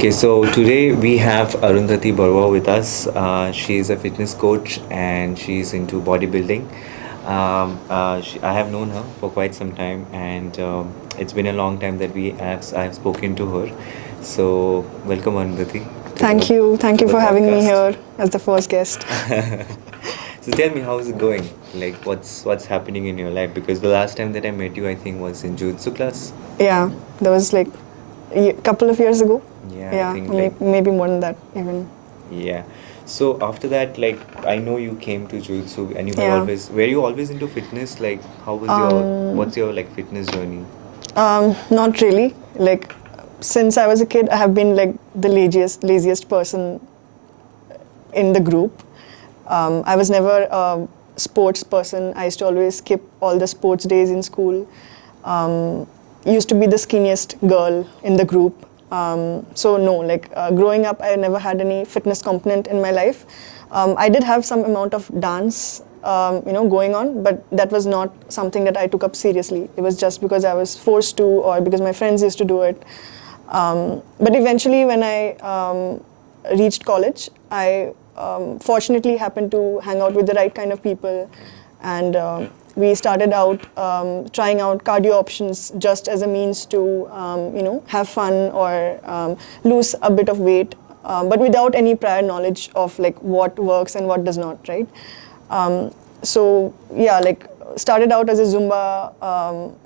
Okay, so today we have Arundhati Boruah with us. She is a fitness coach and she's into bodybuilding. I have known her for quite some time, and it's been a long time that I have spoken to her. So welcome, Arundhati, to Thank the you. Thank to you the for having me podcast. here as the first guest. So tell me, how's it going? Like, what's happening in your life? Because the last time that I met you, I think was in Jiu-Jitsu class. Yeah, that was like a couple of years ago. Yeah, I Yeah, think like maybe more than that even. yeah. So after that, like I know you came to Jiu-Jitsu and Yeah. were you always into fitness? Like how was Um, what's your like fitness journey? Not really. Like since I was a kid, I have been like the laziest person in the group. I was never a sports person. I used to always skip all the sports days in school. Used to be the skinniest girl in the group. So no, like growing up, I never had any fitness component in my life. I did have some amount of dance, going on, but that was not something that I took up seriously. It was just because I was forced to, or because my friends used to do it. But eventually, when I reached college, I fortunately happened to hang out with the right kind of people, and we started out trying out cardio options just as a means to have fun or lose a bit of weight, but without any prior knowledge of like what works and what does not, right? So yeah, like started out as a Zumba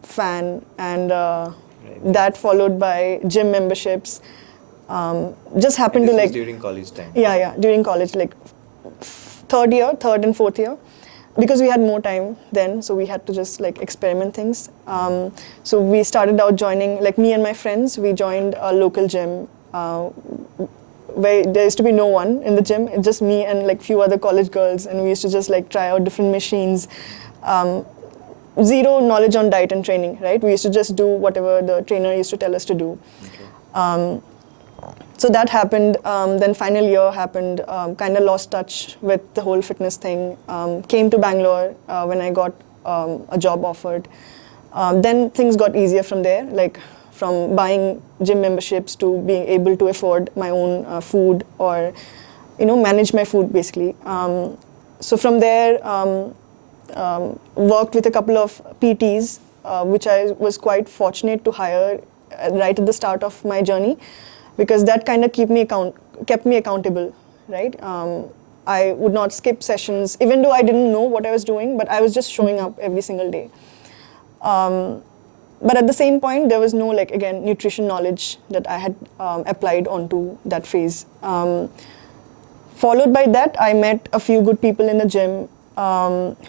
fan, and Right. that followed by gym memberships. Just And happened to this was like during college time. yeah, during college, like third and fourth year, because we had more time then, so we had to just like experiment things. So we started out joining, like me and my friends, we joined a local gym where there used to be no one in the gym, it's just me and like few other college girls, and we used to just like try out different machines. Um, Zero knowledge on diet and training, right? We used to just do whatever the trainer used to tell us to do. Okay. So that happened. Then final year happened. Kind of lost touch with the whole fitness thing. Came to Bangalore when I got a job offered. Then things got easier from there, like from buying gym memberships to being able to afford my own food, or manage my food basically. So from there, worked with a couple of PTs, which I was quite fortunate to hire right at the start of my journey, because that kind of kept me accountable, right? I would not skip sessions, even though I didn't know what I was doing, but I was just showing up every single day. But at the same point, there was no, like, again, nutrition knowledge that I had applied onto that phase. Followed by that, I met a few good people in the gym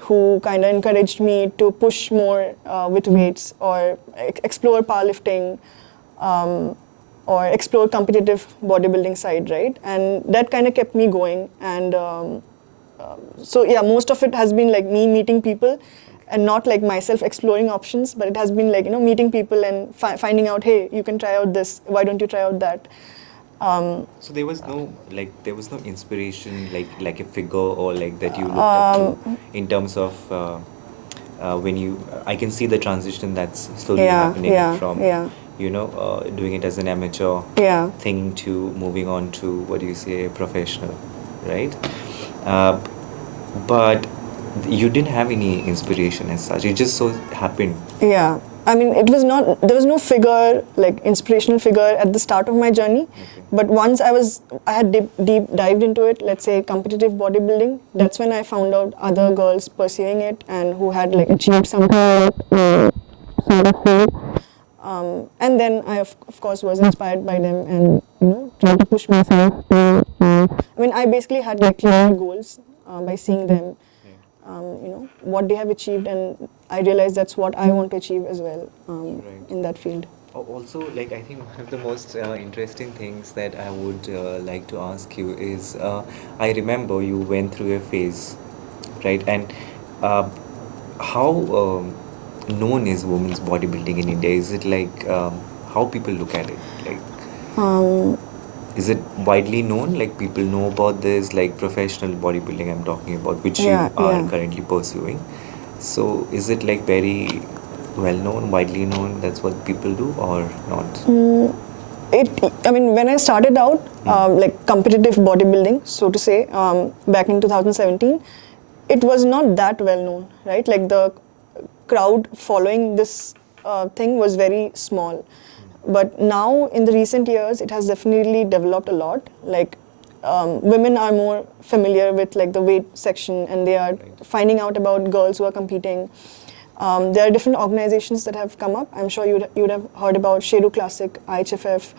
who kind of encouraged me to push more with weights, or explore powerlifting, or explore competitive bodybuilding side, right? And that kind of kept me going. And so yeah, most of it has been like me meeting people, and not like myself exploring options, but it has been like meeting people and finding out, hey, you can try out this, why don't you try out that? So there was no inspiration like a figure or like that you looked up to in terms of when you I can see the transition that's slowly Yeah, happening yeah, from yeah, doing it as an amateur yeah. thing to moving on to what do you say professional, right? Uh, but you didn't have any inspiration as such. It just so happened. Yeah, I mean, it was not, there was no figure, like inspirational figure at the start of my journey. Okay. But once I had deep dived into it, let's say competitive bodybuilding, that's when I found out other girls pursuing it and who had like achieved something sort of field. And then I, of course, was inspired by them, and tried to push myself to. I mean, I basically had like clear goals by seeing them, what they have achieved, and I realized that's what I want to achieve as well Right. in that field. Also, like I think one of the most interesting things that I would like to ask you is I remember you went through a phase, right? And uh, how known is women's bodybuilding in India? Is it like how people look at it? Like, Um, is it widely known? Like people know about this, like professional bodybuilding I'm talking about, which you yeah, are yeah. currently pursuing. So is it like very well known, widely known? That's what people do or not? Mm, I mean, when I started out, like competitive bodybuilding, so to say, back in 2017, it was not that well known, right? Like the crowd following this thing was very small. But now, in the recent years, it has definitely developed a lot. Like women are more familiar with like the weight section, and they are finding out about girls who are competing. There are different organizations that have come up. I'm sure you'd have heard about Sheru Classic, IHFF,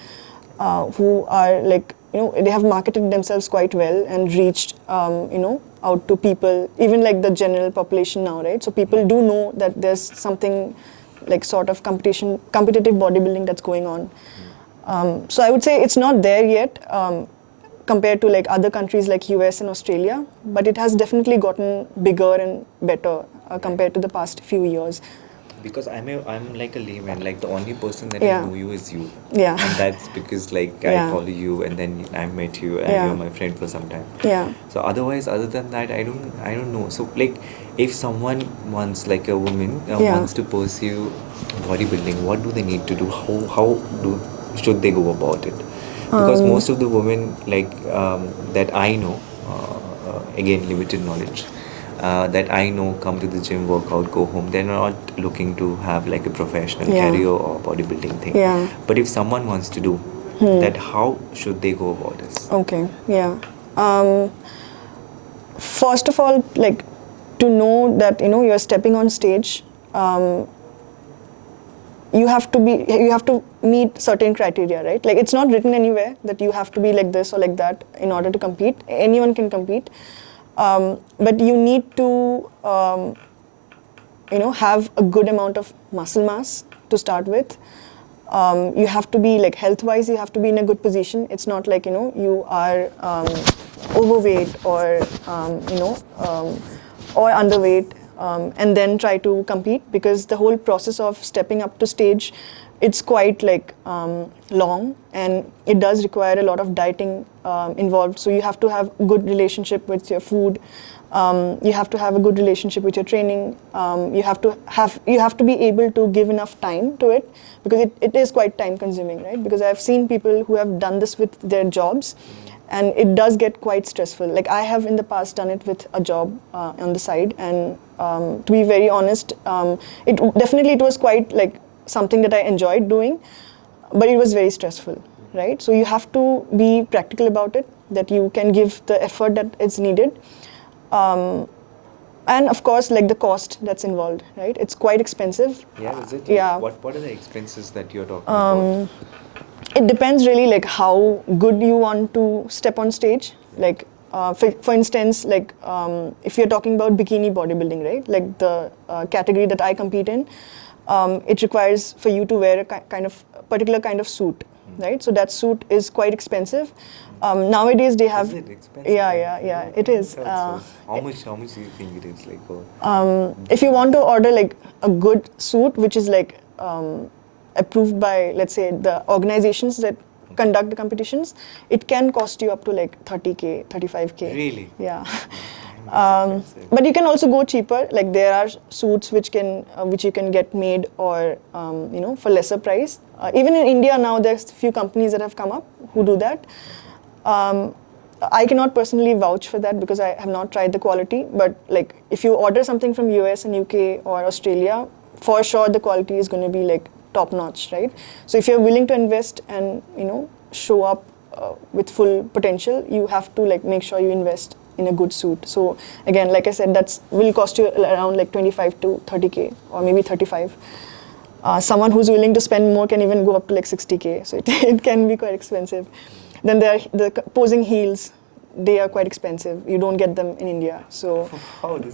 who are like, they have marketed themselves quite well and reached, out to people, even like the general population now, right? So people do know that there's something like sort of competitive bodybuilding that's going on. So I would say it's not there yet. Compared to like other countries like US and Australia, but it has definitely gotten bigger and better compared to the past few years. Because I'm like a layman, like the only person that Yeah. I know you is you. Yeah. And that's because like Yeah. I follow you and then I met you and Yeah. you're my friend for some time. Yeah. So otherwise, other than that, I don't know. So like if someone wants, like a woman Yeah. wants to pursue bodybuilding, what do they need to do? How do should they go about it? Because most of the women like that I know, again limited knowledge, that I know come to the gym, work out, go home. They're not looking to have like a professional Yeah. career or bodybuilding thing. Yeah. But if someone wants to do that, how should they go about this? Okay, yeah. First of all, like to know that you're stepping on stage, you have to meet certain criteria, right? Like it's not written anywhere that you have to be like this or like that in order to compete. Anyone can compete, but you need to have a good amount of muscle mass to start with. You have to be like health-wise, you have to be in a good position. It's not like you are overweight or or underweight, and then try to compete, because the whole process of stepping up to stage, it's quite like long, and it does require a lot of dieting involved. So you have to have good relationship with your food. You have to have a good relationship with your training. You have to be able to give enough time to it, because it is quite time consuming, right? Because I've seen people who have done this with their jobs, and it does get quite stressful. Like I have in the past done it with a job on the side, and to be very honest, it was quite like something that I enjoyed doing, but it was very stressful, right? So you have to be practical about it, that you can give the effort that is needed. And of course, like the cost that's involved, right? It's quite expensive. Yeah, is it? Yeah. What are the expenses that you're talking about? It depends really, like how good you want to step on stage. Like for instance, like if you're talking about bikini bodybuilding, right? Like the category that I compete in, it requires for you to wear a particular kind of suit, right? So that suit is quite expensive. Nowadays they have. Is it expensive? Yeah, it is. How much do you think it is? Like, If you want to order like a good suit, which is like approved by, let's say, the organizations that conduct the competitions, it can cost you up to like 30K, 35K. Really? Yeah. Damn, that's expensive. But you can also go cheaper. Like there are suits which you can get made, or for lesser price. Even in India now, there's a few companies that have come up who do that. I cannot personally vouch for that because I have not tried the quality. But like if you order something from US and UK or Australia, for sure the quality is going to be like top notch, right? So if you're willing to invest and show up with full potential, you have to like make sure you invest in a good suit. So again, like I said, that's will cost you around like 25 to 30K or maybe 35. Someone who's willing to spend more can even go up to like 60K. So it can be quite expensive. Then there are the posing heels. They are quite expensive. You don't get them in India. So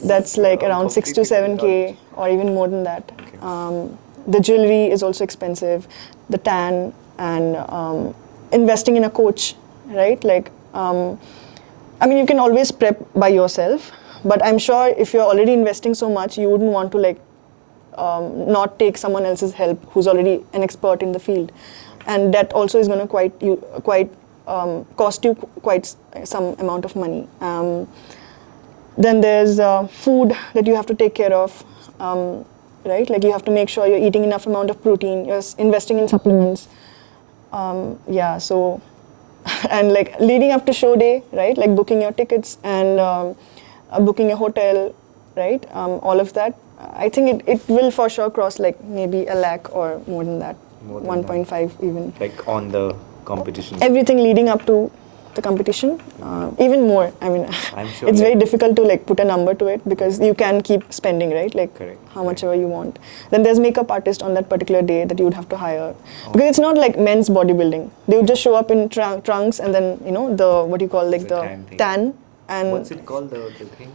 that's like around 6 to 7K or even more than that. Okay. The jewelry is also expensive. The tan and investing in a coach, right? Like, you can always prep by yourself, but I'm sure if you're already investing so much, you wouldn't want to like not take someone else's help who's already an expert in the field, and that also is going to cost you quite some amount of money. Then there's food that you have to take care of, right? Like you have to make sure you're eating enough amount of protein, you're investing in supplements. Yeah, so and like leading up to show day, right? Like booking your tickets and booking a hotel, right? All of that. I think it will for sure cross like maybe a lakh or more than that, More than that. 1.5 even. Like on the competition. Everything leading up to the competition, even more. I mean, I'm sure it's very like- difficult to like put a number to it because you can keep spending, right? Like Correct, how much ever you want. Then there's makeup artist on that particular day that you would have to hire because it's not like men's bodybuilding. They would just show up in trunks and then the what do you call like The the tan thing. tan and What's it called, the thing?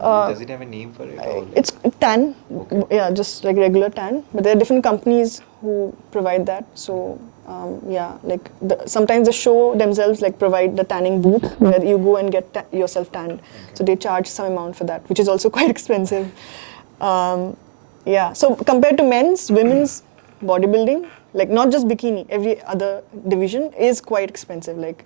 Does it have a name for it? Or like- it's tan, Okay. yeah, just like regular tan. But there are different companies who provide that. So yeah, like sometimes the show themselves like provide the tanning booth where you go and get yourself tanned. So they charge some amount for that, which is also quite expensive. Yeah. So compared to men's, women's bodybuilding, like not just bikini, every other division is quite expensive. Like.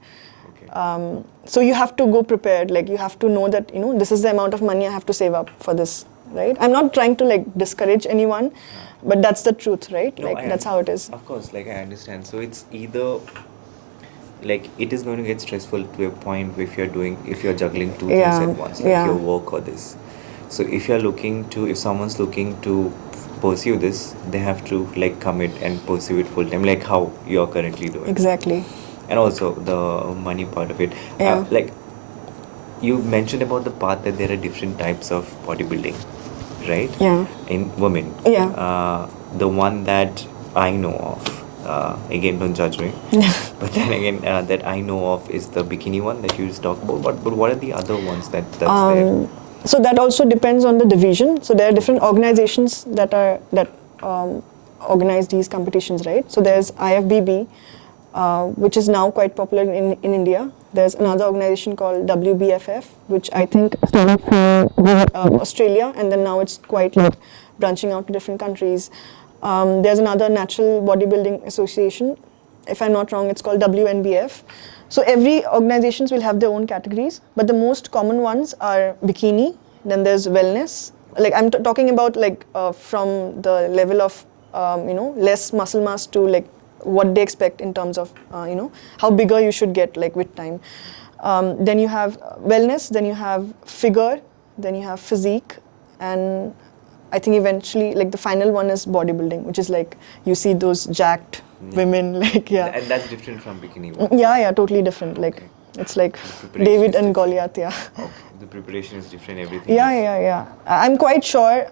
Okay. So you have to go prepared, like you have to know that this is the amount of money I have to save up for this, right? I'm not trying to like discourage anyone, but that's the truth, right? No, Like that's how it is. Of course, like I understand. So it's either like it is going to get stressful to a point if you're juggling two Yeah, things at once, like yeah. your work or this. So if someone's looking to pursue this, they have to like commit and pursue it full time, like how you're currently doing. Exactly. And also the money part of it. Yeah. Like you mentioned about the part that there are different types of bodybuilding, right? Yeah. In women. Yeah. The one that I know of, again, don't judge me, but then again, that I know of is the bikini one that you just talked about. But what are the other ones that's there? So that also depends on the division. So there are different organizations that organize these competitions, right? So there's IFBB, which is now quite popular in India. There's another organization called WBFF, which I think started from Australia, and then now it's quite like branching out to different countries. There's another Natural Bodybuilding Association. If I'm not wrong, it's called WNBF. So every organizations will have their own categories, but the most common ones are bikini. Then there's wellness. Like I'm talking about like from the level of less muscle mass to like what they expect in terms of how bigger you should get like with time. Then you have wellness. Then you have figure. Then you have physique, and I think eventually like the final one is bodybuilding, which is like you see those jacked women like yeah. And that's different from bikini one. Yeah, totally different. Like Okay. it's like The preparation David is and different. Goliath, yeah. Okay. The preparation is different. Everything. Yeah, is- yeah. I'm quite sure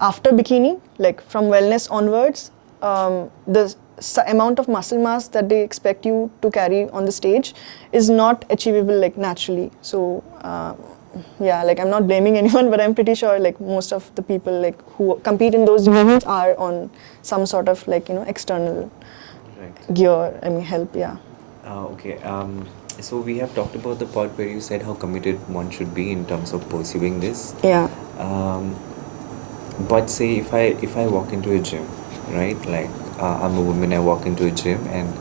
after bikini, like from wellness onwards, the amount of muscle mass that they expect you to carry on the stage is not achievable like naturally. So yeah, like I'm not blaming anyone, but I'm pretty sure like most of the people like who compete in those divisions are on some sort of like external Right. gear. I mean help, yeah. Okay. So we have talked about the part where you said how committed one should be in terms of pursuing this. Yeah. But say if I walk into a gym, right? Like I'm a woman, I walk into a gym and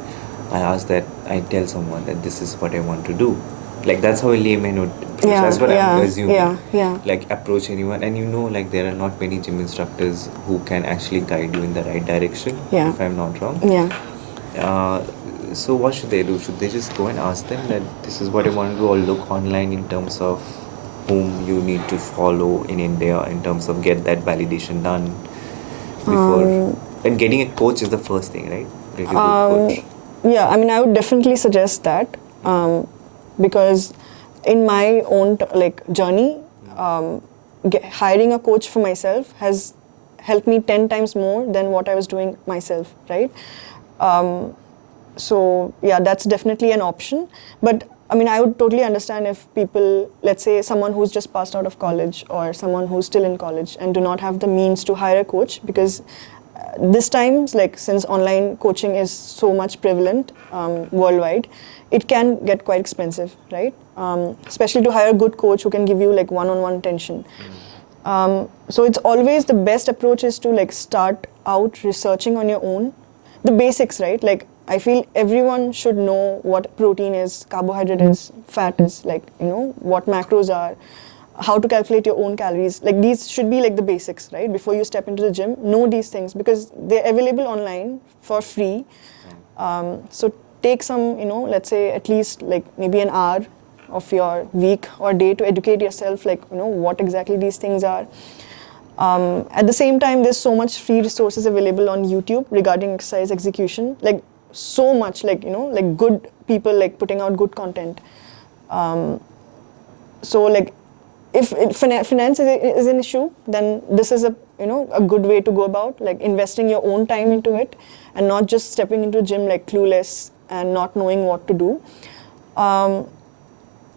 I tell someone that this is what I want to do. Like that's how a layman would. Yeah, That's what yeah, I'm assuming. yeah. Like approach anyone, and like there are not many gym instructors who can actually guide you in the right direction. Yeah. If I'm not wrong. Yeah. So what should they do? Should they just go and ask them that this is what I want to do, or look online in terms of whom you need to follow in India in terms of get that validation done before? And getting a coach is the first thing, right? Get a good coach. Yeah, I mean, I would definitely suggest that because in my own journey, hiring a coach for myself has helped me 10 times more than what I was doing myself, right? So yeah, that's definitely an option. But I mean, I would totally understand if people, let's say someone who's just passed out of college or someone who's still in college and do not have the means to hire a coach, because this times, like since online coaching is so much prevalent worldwide, it can get quite expensive, right? Especially to hire a good coach who can give you like one-on-one attention. So it's always the best approach is to like start out researching on your own. The basics, right? Like I feel everyone should know what protein is, carbohydrate is, fat is, like, what macros are, how to calculate your own calories. Like these should be like the basics, right? Before you step into the gym, know these things because they're available online for free. So take some, let's say at least like maybe an hour of your week or day to educate yourself, like, what exactly these things are. At the same time, there's so much free resources available on YouTube regarding exercise execution, like so much, like, like good people like putting out good content. So like if finance is an issue, then this is a good way to go about, like investing your own time into it and not just stepping into the gym like clueless and not knowing what to do.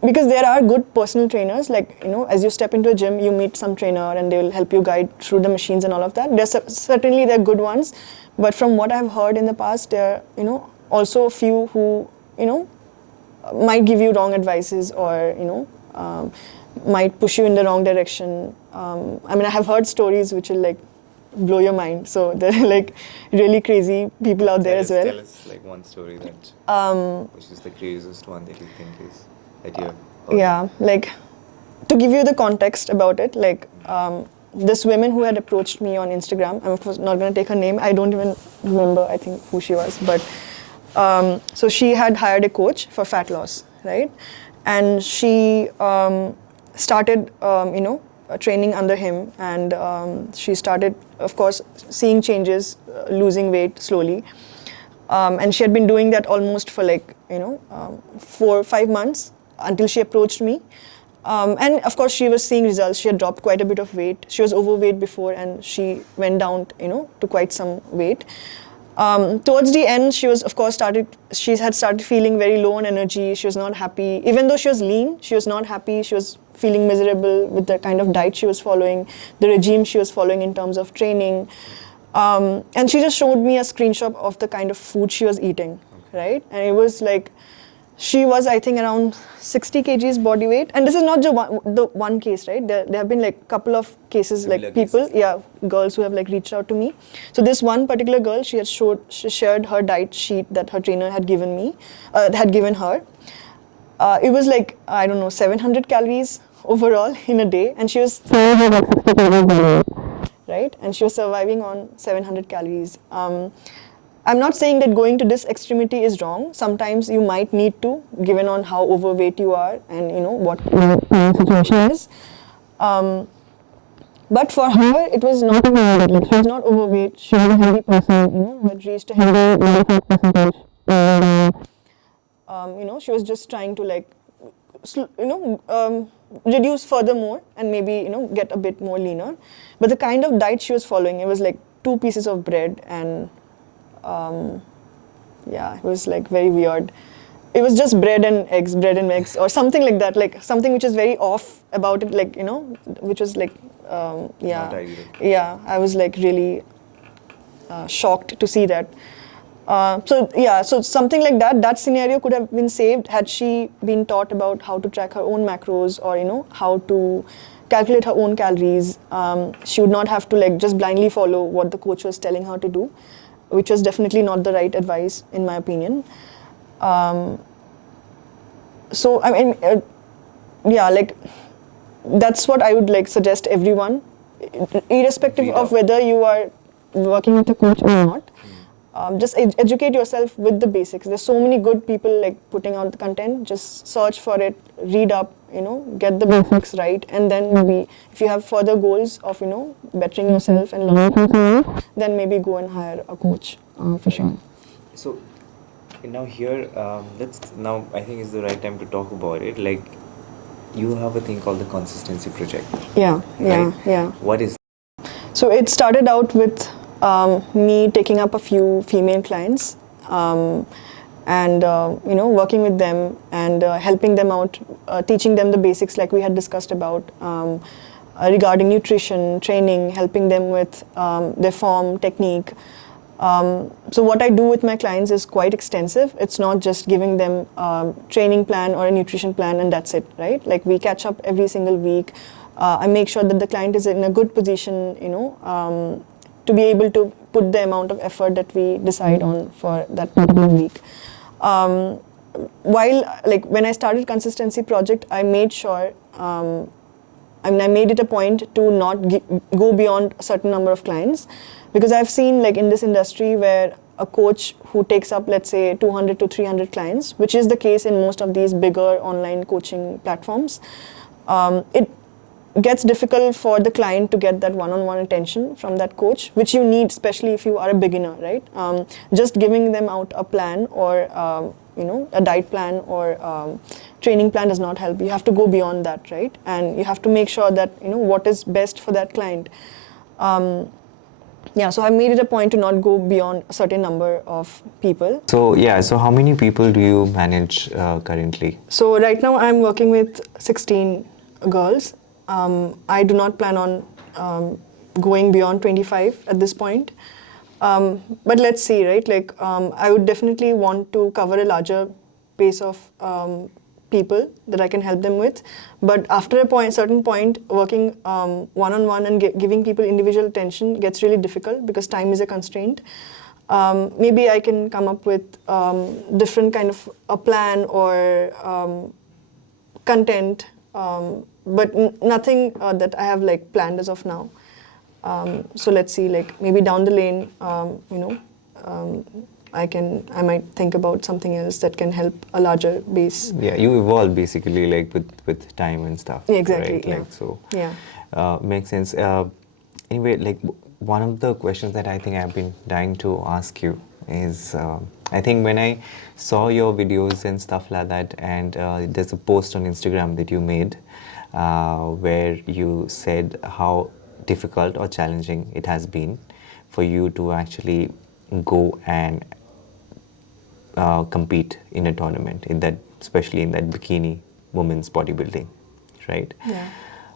Because there are good personal trainers, like, as you step into a gym, you meet some trainer and they will help you guide through the machines and all of that. Certainly there are good ones, but from what I've heard in the past, there are, also a few who, might give you wrong advices or, might push you in the wrong direction. I mean, I have heard stories which will like blow your mind. So there are like really crazy people out there as well. Tell us like one story that, which is the craziest one that you think is, that you have heard. Yeah, like to give you the context about it, like this woman who had approached me on Instagram, I'm of course not going to take her name, I don't even remember, I think, who she was, but so she had hired a coach for fat loss, right? And she started, training under him, and she started, of course, seeing changes, losing weight slowly. And she had been doing that almost for like, 4 or 5 months until she approached me. And of course, she was seeing results. She had dropped quite a bit of weight. She was overweight before, and she went down, to quite some weight. Towards the end, she was, of course, she had started feeling very low on energy. She was not happy. Even though she was lean, she was not happy. She was feeling miserable with the kind of diet she was following, the regime she was following in terms of training. And she just showed me a screenshot of the kind of food she was eating, right? And it was like, she was, I think, around 60 kgs body weight. And this is not just the one case, right? There have been like a couple of cases, Similar like people, cases. girls who have like reached out to me. So this one particular girl, she shared her diet sheet that her trainer had given her. It was like, I don't know, 700 calories overall in a day. And she was, right? And she was surviving on 700 calories. I'm not saying that going to this extremity is wrong. Sometimes you might need to, given on how overweight you are and what your situation is. But for her, it was not overweight. Like, she was not overweight. She was a healthy person, who had reached a healthy body fat percentage. And she was just trying to like, reduce furthermore and maybe get a bit more leaner. But the kind of diet she was following, it was like 2 pieces of bread and it was like very weird. It was just bread and eggs or something like that, like something which is very off about it, like, which was like, Not ideal. yeah, I was like really shocked to see that. So something like that scenario could have been saved had she been taught about how to track her own macros or, how to calculate her own calories. She would not have to like just blindly follow what the coach was telling her to do, which was definitely not the right advice, in my opinion. So, I mean, like, that's what I would like suggest everyone, irrespective of whether you are working with a coach or not. Just educate yourself with the basics. There's so many good people like putting out the content. Just search for it, read up, get the basics right, and then maybe if you have further goals of bettering yourself and learning from someone, then maybe go and hire a coach for sure. So now here, now I think is the right time to talk about it. Like, you have a thing called the Consistency Project. Yeah. What is? So it started out with me taking up a few female clients and working with them and helping them out, teaching them the basics like we had discussed about regarding nutrition, training, helping them with their form, technique. So what I do with my clients is quite extensive. It's not just giving them a training plan or a nutrition plan and that's it, right? Like, we catch up every single week. I make sure that the client is in a good position, to be able to put the amount of effort that we decide on for that particular week. While, like, when I started Consistency Project, I made sure, I made it a point to not go beyond a certain number of clients, because I've seen, like, in this industry where a coach who takes up, let's say, 200 to 300 clients, which is the case in most of these bigger online coaching platforms, it gets difficult for the client to get that one-on-one attention from that coach, which you need, especially if you are a beginner, right? Just giving them out a plan or a diet plan or training plan does not help. You have to go beyond that, right? And you have to make sure that what is best for that client. So I made it a point to not go beyond a certain number of people. So how many people do you manage currently? So right now I'm working with 16 girls. I do not plan on going beyond 25 at this point. But let's see, right? Like, I would definitely want to cover a larger base of people that I can help them with. But after a certain point, working one-on-one and giving people individual attention gets really difficult because time is a constraint. Maybe I can come up with different kind of a plan or content, but nothing that I have like planned as of now. So let's see, like maybe down the lane, I might think about something else that can help a larger base. Yeah, you evolve basically like with time and stuff. Yeah, exactly. Right? Yeah. Like, so Yeah. Makes sense. Anyway, like one of the questions that I think I've been dying to ask you is, I think when I saw your videos and stuff like that, and there's a post on Instagram that you made where you said how difficult or challenging it has been for you to actually go and compete in a tournament, especially in that bikini women's bodybuilding, right? Yeah.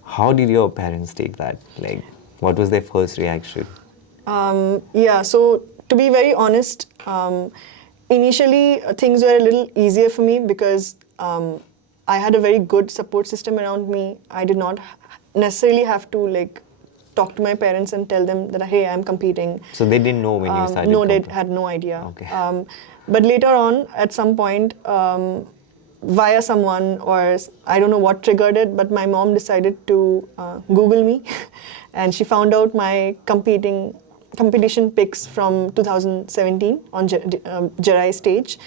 How did your parents take that? Like, what was their first reaction? So to be very honest, initially things were a little easier for me because I had a very good support system around me. I did not necessarily have to like talk to my parents and tell them that, hey, I'm competing. So they didn't know when you started? No, they had no idea. Okay. But later on, at some point, via someone or I don't know what triggered it, but my mom decided to Google me and she found out my competition pics from 2017 on Jerai stage.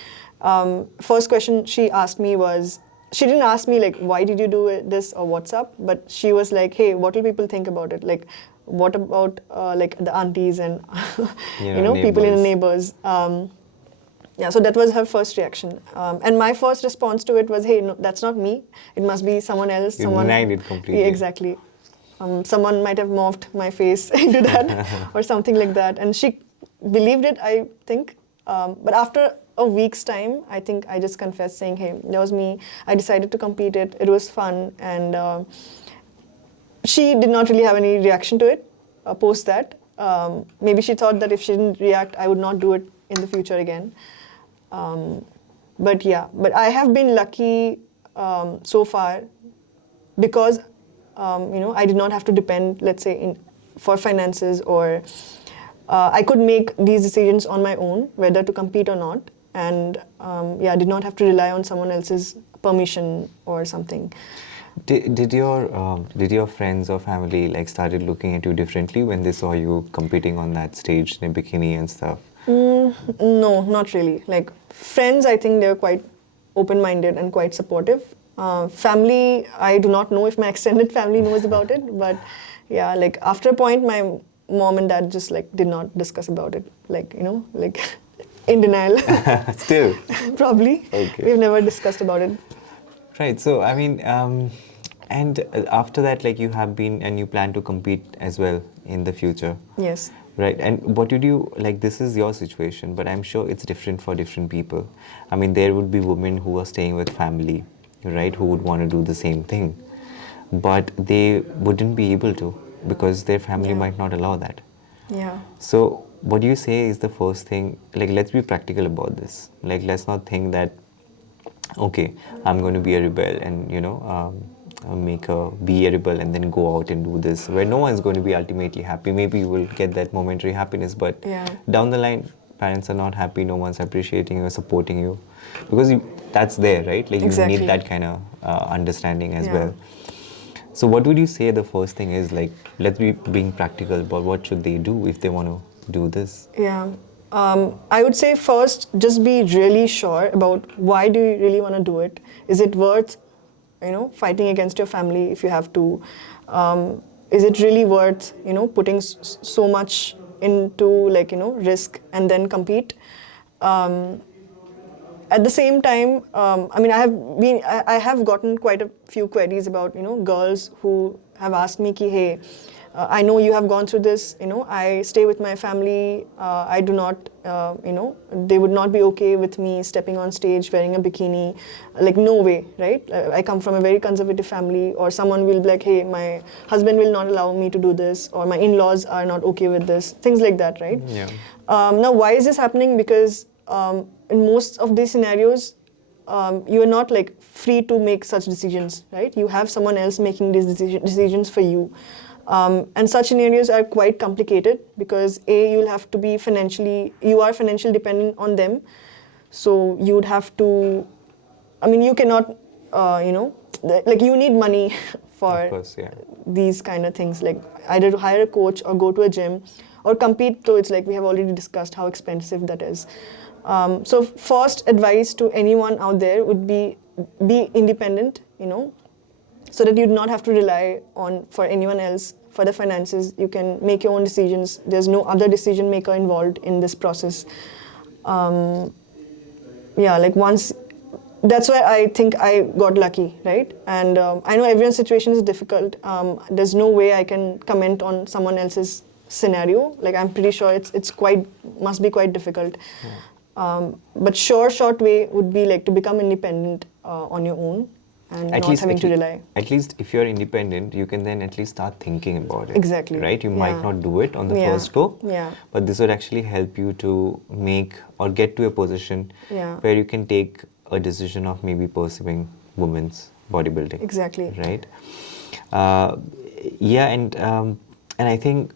First question she asked me was, she didn't ask me like, why did you do this or what's up? But she was like, hey, what will people think about it? Like, what about like the aunties and people in the neighbors? So that was her first reaction. And my first response to it was, hey, no, that's not me. It must be someone else. You denied it completely. Yeah, exactly. Someone might have morphed my face into that or something like that. And she believed it, I think. But after a week's time, I think I just confessed saying, hey, that was me. I decided to compete it. It was fun. And she did not really have any reaction to it post that. Maybe she thought that if she didn't react, I would not do it in the future again. But I have been lucky so far because, I did not have to depend, let's say, for finances or I could make these decisions on my own, whether to compete or not. And I did not have to rely on someone else's permission or something. Did your friends or family like started looking at you differently when they saw you competing on that stage in a bikini and stuff? No, not really. Like friends, I think they're quite open-minded and quite supportive. Family, I do not know if my extended family knows about it, but like after a point, my mom and dad just like did not discuss about it. Like in denial. Still? Probably. Okay. We've never discussed about it. Right. So I mean, and after that, like you have been and you plan to compete as well in the future. Yes. Right. And what did you, like this is your situation, but I'm sure it's different for different people. I mean, there would be women who are staying with family, right, who would want to do the same thing, but they wouldn't be able to because their family might not allow that. Yeah. So what do you say is the first thing, like let's be practical about this. Like let's not think that, okay, I'm going to be a rebel and, be a rebel and then go out and do this, where no one's going to be ultimately happy. Maybe you will get that momentary happiness, but down the line, parents are not happy, no one's appreciating you or supporting you. Because that's there, right? Like you need that kind of understanding as well. So what would you say the first thing is, like, let's be being practical about what should they do if they want to do this? Yeah. I would say first, just be really sure about why do you really want to do it. Is it worth, fighting against your family if you have to? Is it really worth, putting so much into risk and then compete? At the same time, I mean, I have gotten quite a few queries about, girls who have asked me, ki, hey, I know you have gone through this, I stay with my family, I do not, they would not be okay with me stepping on stage wearing a bikini. Like, no way, right? I come from a very conservative family, or someone will be like, hey, my husband will not allow me to do this, or my in-laws are not okay with this, things like that, right? Yeah. Now, why is this happening? Because in most of these scenarios, you are not like free to make such decisions, right? You have someone else making these decisions for you. And such scenarios are quite complicated because you are financially dependent on them. So you would have to, I mean, you cannot, like you need money for Of course, yeah. these kind of things, like either to hire a coach or go to a gym or compete. So it's like we have already discussed how expensive that is. So first advice to anyone out there would be independent, so that you do not have to rely on for anyone else for the finances. You can make your own decisions. There's no other decision maker involved in this process. That's why I think I got lucky, right? And I know everyone's situation is difficult. There's no way I can comment on someone else's scenario. Like, I'm pretty sure must be quite difficult. But short way would be like to become independent on your own and not having to rely. At least if you're independent, you can then at least start thinking about it. Exactly. Right? You might not do it on the first go, but this would actually help you to make or get to a position where you can take a decision of maybe pursuing women's bodybuilding. Exactly. Right? And I think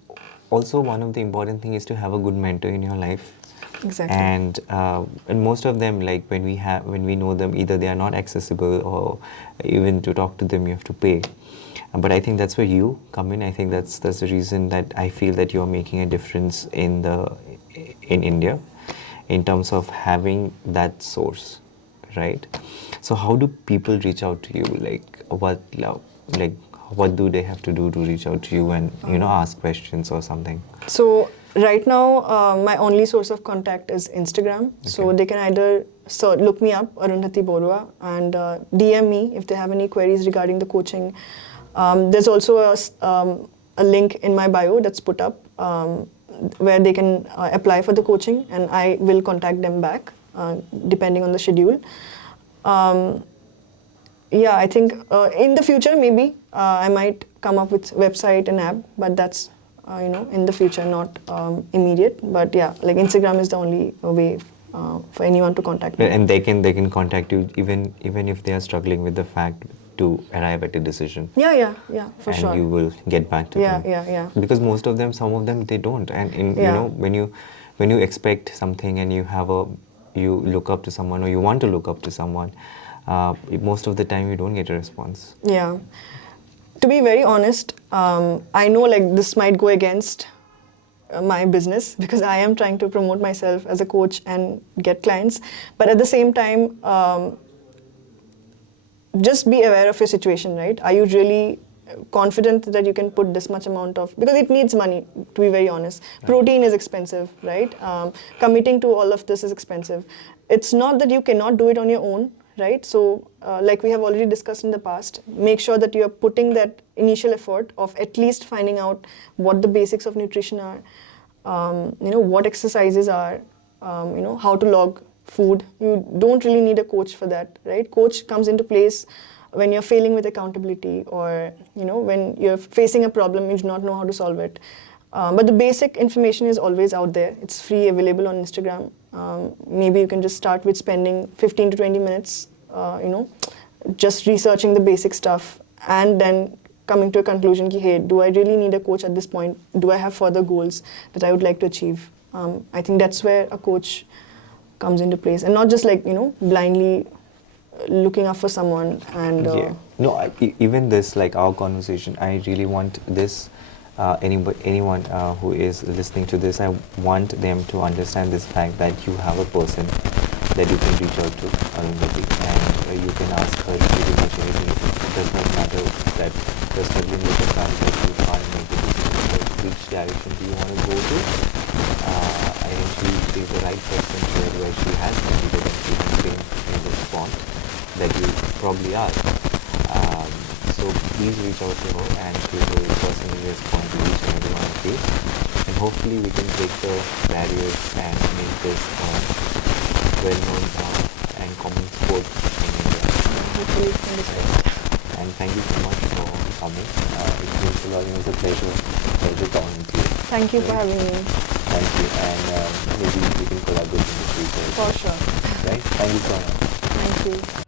also one of the important thing is to have a good mentor in your life. Exactly. And most of them, like when we know them, either they are not accessible or even to talk to them you have to pay. But I think that's where you come in. I think that's the reason that I feel that you're making a difference in India in terms of having that source, right? So how do people reach out to you? Like what do they have to do to reach out to you and ask questions or something? So right now, my only source of contact is Instagram. Okay. So they can either look me up, Arundhati Boruah, and DM me if they have any queries regarding the coaching. There's also a link in my bio that's put up where they can apply for the coaching, and I will contact them back depending on the schedule. I think in the future maybe I might come up with website and app, but that's in the future, not immediate. But yeah, like Instagram is the only way for anyone to contact me. And they can contact you even if they are struggling with the fact to arrive at a decision. Yeah, for sure. And you will get back to them. Yeah. Because some of them, they don't. And when you expect something and you look up to someone or you want to look up to someone, most of the time you don't get a response. Yeah. To be very honest, I know like this might go against my business because I am trying to promote myself as a coach and get clients. But at the same time, just be aware of your situation, right? Are you really confident that you can put this much amount of, because it needs money, to be very honest. Protein is expensive, right? Committing to all of this is expensive. It's not that you cannot do it on your own, right? So like we have already discussed in the past, make sure that you are putting that initial effort of at least finding out what the basics of nutrition are, what exercises are, how to log food. You don't really need a coach for that, right? Coach comes into place when you're failing with accountability or, when you're facing a problem, you do not know how to solve it. But the basic information is always out there. It's free, available on Instagram. Maybe you can just start with spending 15 to 20 minutes, just researching the basic stuff and then coming to a conclusion, hey, do I really need a coach at this point? Do I have further goals that I would like to achieve? I think that's where a coach comes into place, and not just like, blindly looking up for someone and... No, even this, like our conversation, I really want this anyone who is listening to this, I want them to understand this fact that you have a person that you can reach out to, Arundhati, and you can ask her pretty much anything. It does not matter that you're struggling with the fact that you can't make the decision of which direction do you want to go to. I think she is the right person where she has committed and she has been in the spot that you probably are. So please reach out to her and she will personally respond to each and every one of you. And hopefully we can break the barriers and make this well-known and common sport in India. Hopefully, fingers crossed. And thank you so much for coming. It means a lot. It was a pleasure talking to you. Thank you for having me. Thank you, and maybe we can collaborate in the future. For sure. Right? Thank you so much. Thank you.